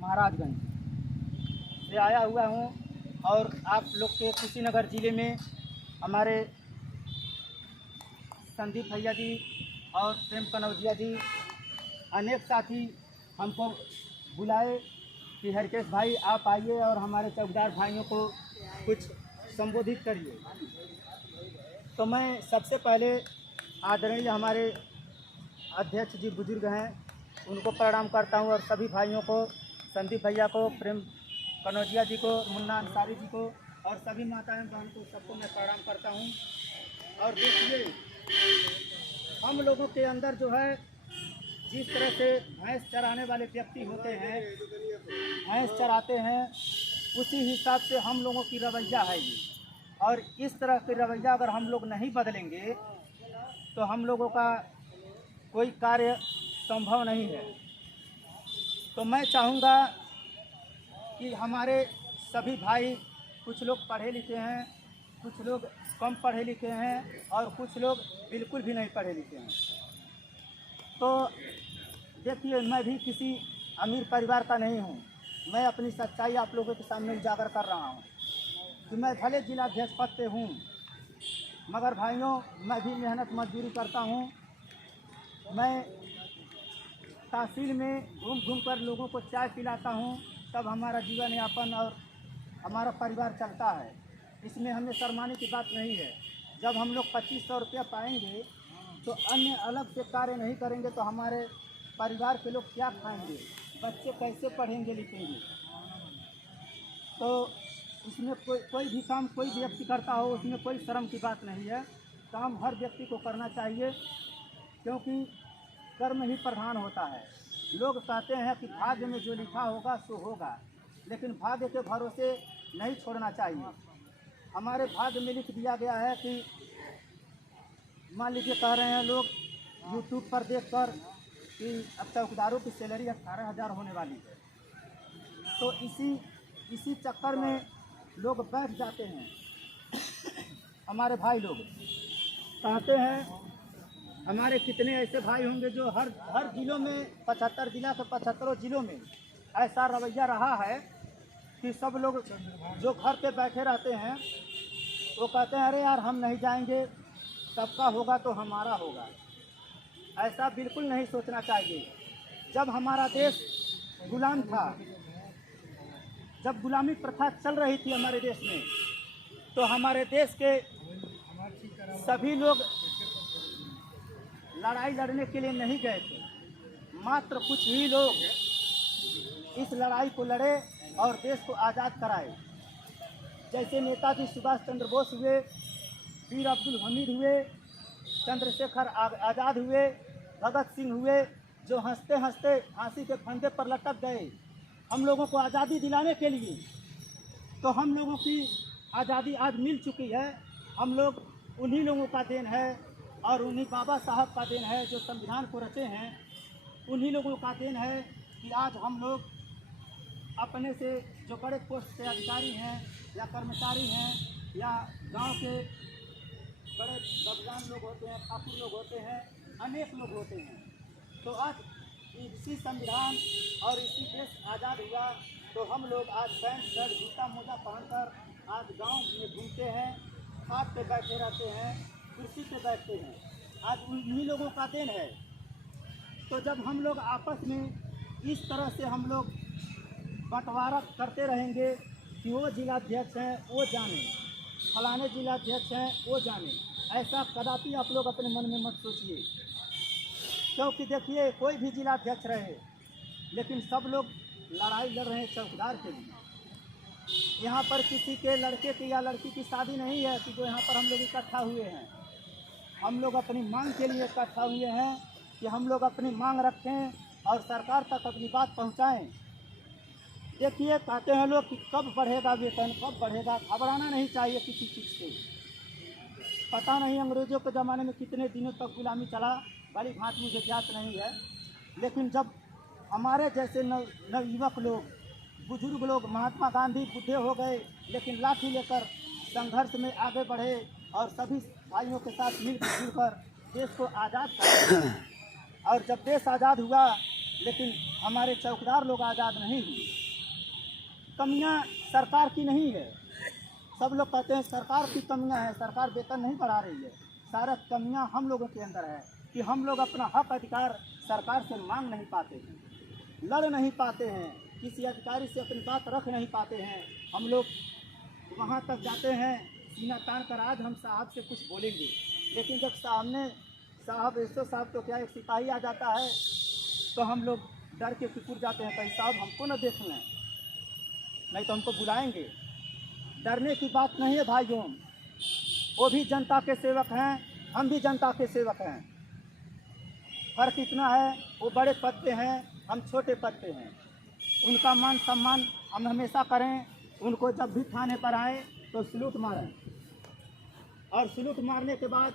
महाराजगंज से आया हुआ हूँ और आप लोग के कुशीनगर ज़िले में हमारे संदीप भैया जी और प्रेम कनौजिया जी अनेक साथी हमको बुलाए कि हरकेश भाई आप आइए और हमारे चौकीदार भाइयों को कुछ संबोधित करिए। तो मैं सबसे पहले आदरणीय हमारे अध्यक्ष जी बुजुर्ग हैं उनको प्रणाम करता हूं और सभी भाइयों को, संदीप भैया को, प्रेम कनौजिया जी को, मुन्ना अंसारी जी को और सभी माताएं बहन को सबको मैं प्रणाम करता हूं। और देखिए, हम लोगों के अंदर जो है जिस तरह से भैंस चराने वाले व्यक्ति होते हैं, भैंस चराते हैं, उसी हिसाब से हम लोगों की रवैया है ये। और इस तरह की रवैया अगर हम लोग नहीं बदलेंगे तो हम लोगों का कोई कार्य संभव नहीं है। तो मैं चाहूँगा कि हमारे सभी भाई, कुछ लोग पढ़े लिखे हैं, कुछ लोग कम पढ़े लिखे हैं और कुछ लोग बिल्कुल भी नहीं पढ़े लिखे हैं। तो देखिए, मैं भी किसी अमीर परिवार का नहीं हूँ। मैं अपनी सच्चाई आप लोगों के सामने उजागर कर रहा हूँ कि मैं भले जिला अध्यक्ष पद पे हूँ, मगर भाइयों मैं भी मेहनत मजदूरी करता हूँ। मैं तहसील में घूम घूम कर लोगों को चाय पिलाता हूँ, तब हमारा जीवन यापन और हमारा परिवार चलता है। इसमें हमें शर्माने की बात नहीं है। जब हम लोग 2500 रुपया पाएंगे तो अन्य अलग से कार्य नहीं करेंगे तो हमारे परिवार के लोग क्या खाएंगे, बच्चे कैसे पढ़ेंगे लिखेंगे। तो इसमें कोई भी काम कोई व्यक्ति करता हो उसमें कोई शर्म की बात नहीं है। काम हर व्यक्ति को करना चाहिए, क्योंकि कर्म ही प्रधान होता है। लोग कहते हैं कि भाग्य में जो लिखा होगा सो होगा, लेकिन भाग्य के भरोसे नहीं छोड़ना चाहिए। हमारे भाग्य में लिख दिया गया है कि मान लीजिए कह रहे हैं लोग यूट्यूब पर देखकर कि अब चौकीदारों की सैलरी 18,000 होने वाली है। तो इसी चक्कर में लोग बैठ जाते हैं। हमारे भाई लोग कहते हैं, हमारे कितने ऐसे भाई होंगे जो हर जिलों में 75 जिला के 75 जिलों में ऐसा रवैया रहा है कि सब लोग जो घर पे बैठे रहते हैं वो कहते हैं अरे यार हम नहीं जाएंगे, सबका होगा तो हमारा होगा। ऐसा बिल्कुल नहीं सोचना चाहिए। जब हमारा देश गुलाम था, जब गुलामी प्रथा चल रही थी हमारे देश में, तो हमारे देश के सभी लोग लड़ाई लड़ने के लिए नहीं गए थे। मात्र कुछ ही लोग इस लड़ाई को लड़े और देश को आज़ाद कराए। जैसे नेताजी सुभाष चंद्र बोस हुए, वीर अब्दुल हमीद हुए, चंद्रशेखर आज़ाद हुए, भगत सिंह हुए, जो हंसते हंसते फांसी के फंदे पर लटक गए हम लोगों को आज़ादी दिलाने के लिए। तो हम लोगों की आज़ादी आज मिल चुकी है। हम लोग उन्हीं लोगों का देन है और उन्हीं बाबा साहब का देन है जो संविधान को रचे हैं। उन्हीं लोगों का देन है कि आज हम लोग अपने से जो बड़े पोस्ट के अधिकारी हैं या कर्मचारी हैं या गांव के बड़े बदलान लोग होते हैं, ठाकुर लोग होते हैं, अनेक लोग होते हैं। तो आज इसी संविधान और इसी देश आज़ाद हुआ तो हम लोग आज पैंट शर्ट जूता मोजा पहनकर आज गांव में घूमते हैं, खाट पे बैठे रहते हैं, कुर्सी पे बैठते हैं। आज उन्हीं लोगों का देन है। तो जब हम लोग आपस में इस तरह से हम लोग बंटवारा करते रहेंगे कि वो जिलाध्यक्ष हैं वो जाने, फलाने जिलाध्यक्ष हैं वो जाने, ऐसा कदापि आप लोग अपने मन में मत सोचिए। क्योंकि देखिए, कोई भी जिलाध्यक्ष रहे लेकिन सब लोग लड़ाई लड़ रहे हैं चौकीदार के लिए। यहाँ पर किसी के लड़के की या लड़की की शादी नहीं है कि जो यहाँ पर हम लोग इकट्ठा हुए हैं। हम लोग अपनी मांग के लिए इकट्ठा हुए हैं कि हम लोग अपनी मांग रखें और सरकार तक अपनी बात पहुँचाएँ। देखिए, कहते हैं लोग कि कब बढ़ेगा वेतन, कब बढ़ेगा। घबराना नहीं चाहिए किसी चीज़ से। पता नहीं अंग्रेज़ों के ज़माने में कितने दिनों तक गुलामी चला, बड़ी भांत मुझे ज्ञात नहीं है। लेकिन जब हमारे जैसे नवयुवक लोग, बुजुर्ग लोग, महात्मा गांधी बूढ़े हो गए लेकिन लाठी लेकर संघर्ष में आगे बढ़े और सभी भाइयों के साथ मिलकर देश को आज़ाद किया। और जब देश आज़ाद हुआ लेकिन हमारे चौकीदार लोग आज़ाद नहीं हुए। कमियां सरकार की नहीं है। सब लोग कहते हैं सरकार की कमियां हैं, सरकार वेतन नहीं बढ़ा रही है। सारा कमियां हम लोगों के अंदर है कि हम लोग अपना हक अधिकार सरकार से मांग नहीं पाते हैं, लड़ नहीं पाते हैं, किसी अधिकारी से अपनी बात रख नहीं पाते हैं। हम लोग वहाँ तक जाते हैं सीना तान कर, आज हम साहब से कुछ बोलेंगे, लेकिन जब सामने साहब एसओ साहब तो क्या एक सिपाही आ जाता है तो हम लोग डर के कुकुर जाते हैं, कहीं साहब हमको न देख लें, नहीं तो हमको बुलाएंगे। डरने की बात नहीं है भाइयों, वो भी जनता के सेवक हैं, हम भी जनता के सेवक हैं। फर्क इतना है, वो बड़े पद पे हैं, हम छोटे पद पे हैं। उनका मान सम्मान हम हमेशा करें। उनको जब भी थाने पर आए तो सलूट मारें, और सलूट मारने के बाद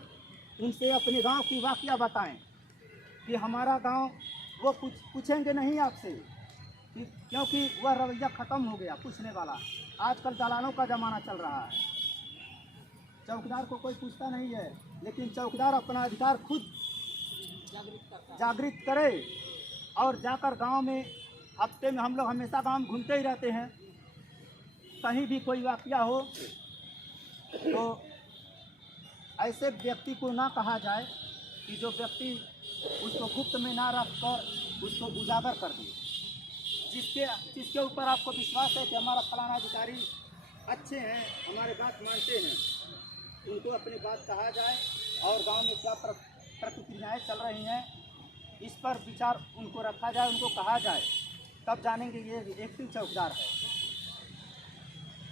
उनसे अपने गांव की वाक़या बताएं कि हमारा गांव, वो पूछेंगे नहीं आपसे क्योंकि वह रवैया ख़त्म हो गया पूछने वाला। आजकल दलालों का ज़माना चल रहा है, चौकीदार को कोई पूछता नहीं है, लेकिन चौकीदार अपना अधिकार खुद जागृत करे और जाकर गांव में, हफ्ते में हम लोग हमेशा गांव में घूमते ही रहते हैं। कहीं भी कोई वाक़या हो तो ऐसे व्यक्ति को ना कहा जाए कि जो व्यक्ति उसको गुप्त में ना रख कर उसको उजागर कर दे। जिसके ऊपर आपको विश्वास है कि हमारा फलाना अधिकारी अच्छे हैं, हमारे बात मानते हैं, उनको अपनी बात कहा जाए और गांव में क्या प्रतिक्रियाएँ चल रही हैं इस पर विचार उनको रखा जाए, उनको कहा जाए, तब जानेंगे ये एक्टिव चौकीदार है।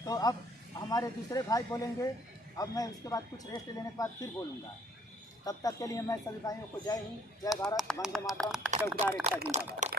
तो अब हमारे दूसरे भाई बोलेंगे, अब मैं उसके बाद कुछ रेस्ट लेने के बाद फिर बोलूँगा। तब तक के लिए मैं सभी भाइयों को जय हिंद, जय भारत, वंदे मातरम, चौकीदार एकता जिंदाबाद।